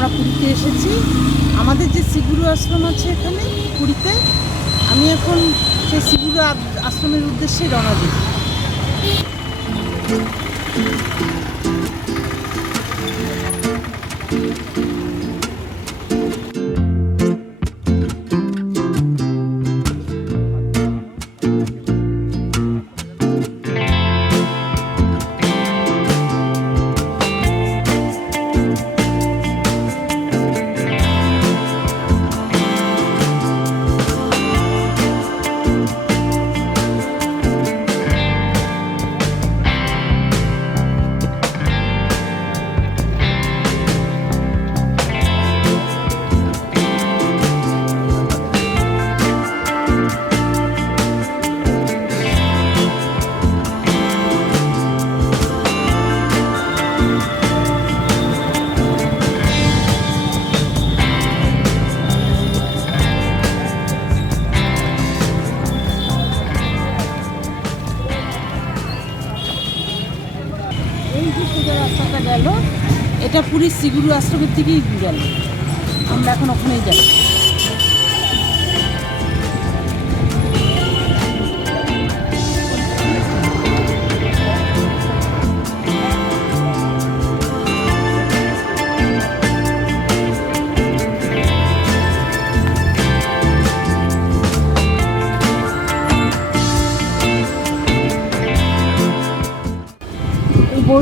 আমরা পুরীতে এসেছি। আমাদের যে সিগুরু আশ্রম আছে এখানে পুরীতে, আমি এখন সেই সিগুরু আ- আশ্রমের উদ্দেশ্যে রওনা দিই রাস্তাটা গেল। এটা পুরীর সিগুরু আশ্রমের থেকেই গেল। আমরা এখন ওখানেই যাই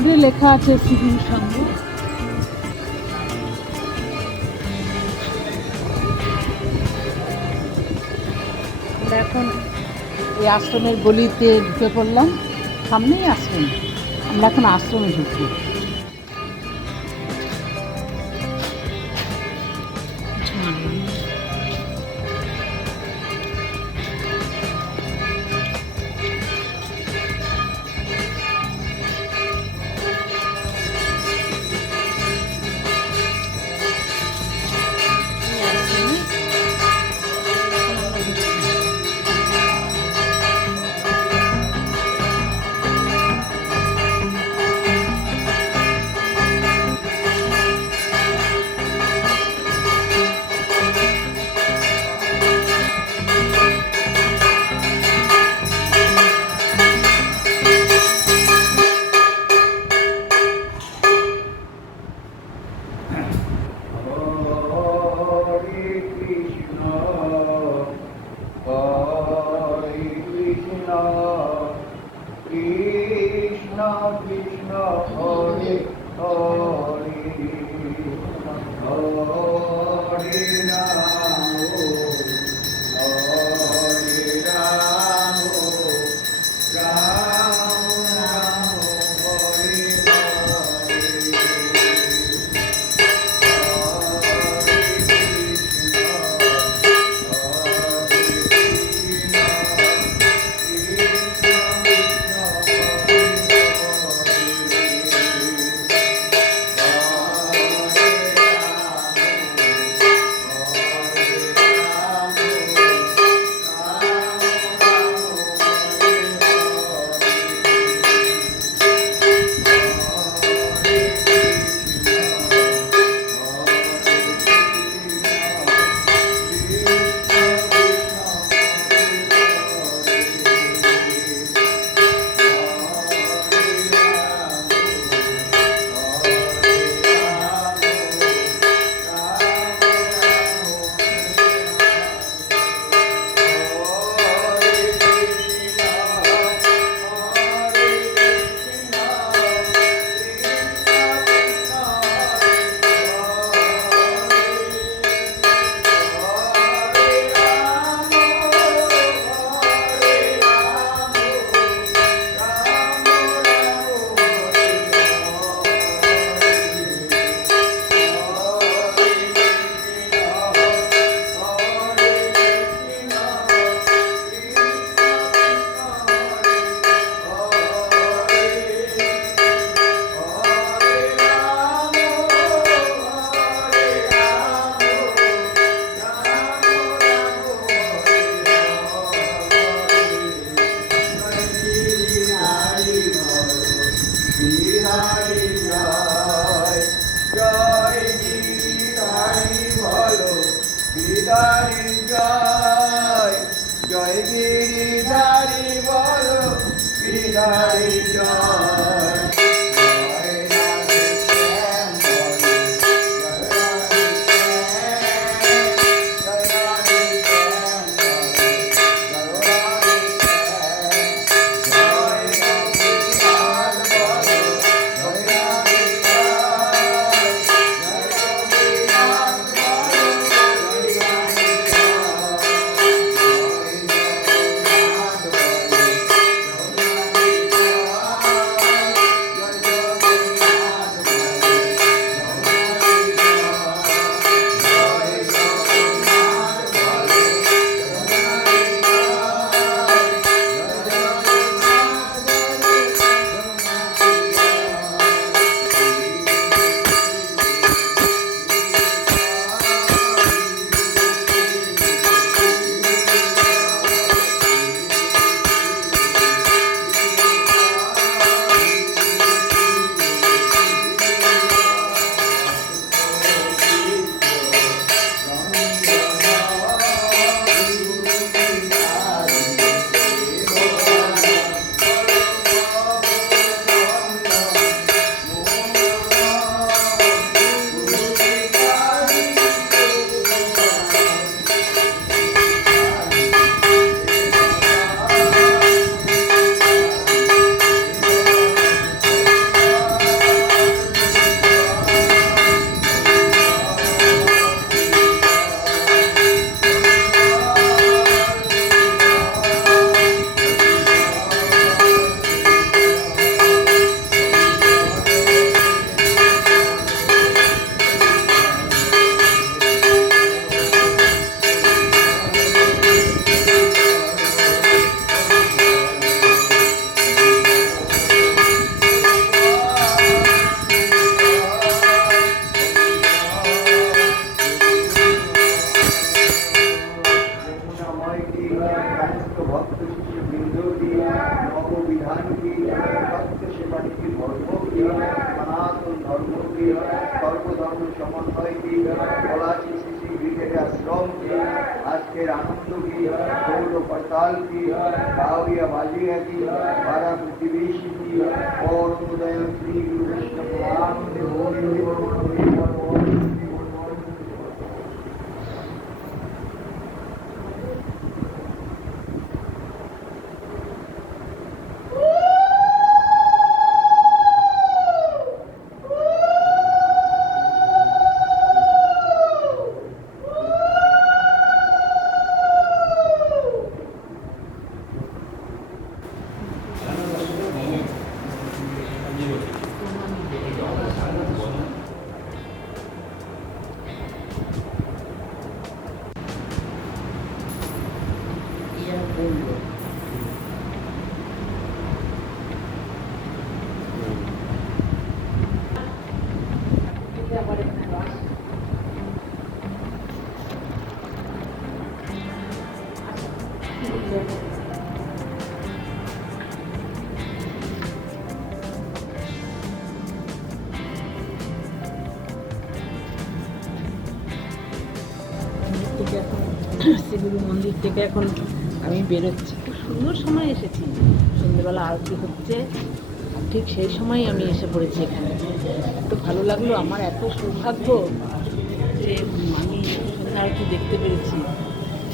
বোর্ডে লেখা আছে সিভিল সংঘ এখন এই আশ্রমের গলিতে ঢুকে পড়লাম। সামনেই আশ্রম। আমরা এখন আশ্রমে ঢুকবো। God, God. के रामचंद्र की है गोल पड़ताल की है भाव या बाजी की है, बारह पृथ्वीश की है, और उदय श्री कृष्ण भगवान শ্রীগুরু মন্দির থেকে এখন আমি বেরোচ্ছি। খুব সুন্দর সময় এসেছি। সন্ধ্যেবেলা আরতি হচ্ছে ঠিক সেই সময় আমি এসে পড়েছি এখানে। এত ভালো লাগল, আমার এত সৌভাগ্য যে আমি সন্ধ্যা আরতি দেখতে পেরেছি।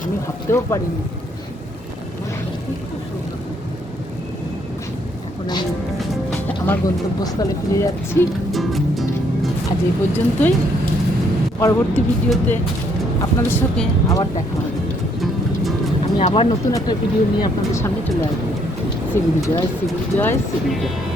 আমি ভাবতেও পারিনি। এখন আমি আমার গন্তব্যস্থলে ফিরে যাচ্ছি। আজ এই পর্যন্তই। পরবর্তী ভিডিওতে আপনাদের সাথে আবার দেখা হবে। আমি আবার নতুন একটা ভিডিও নিয়ে আপনাদের সামনে চলে আসব। শিবি জয় শিবি জয়, শ্রীগুরু জয়।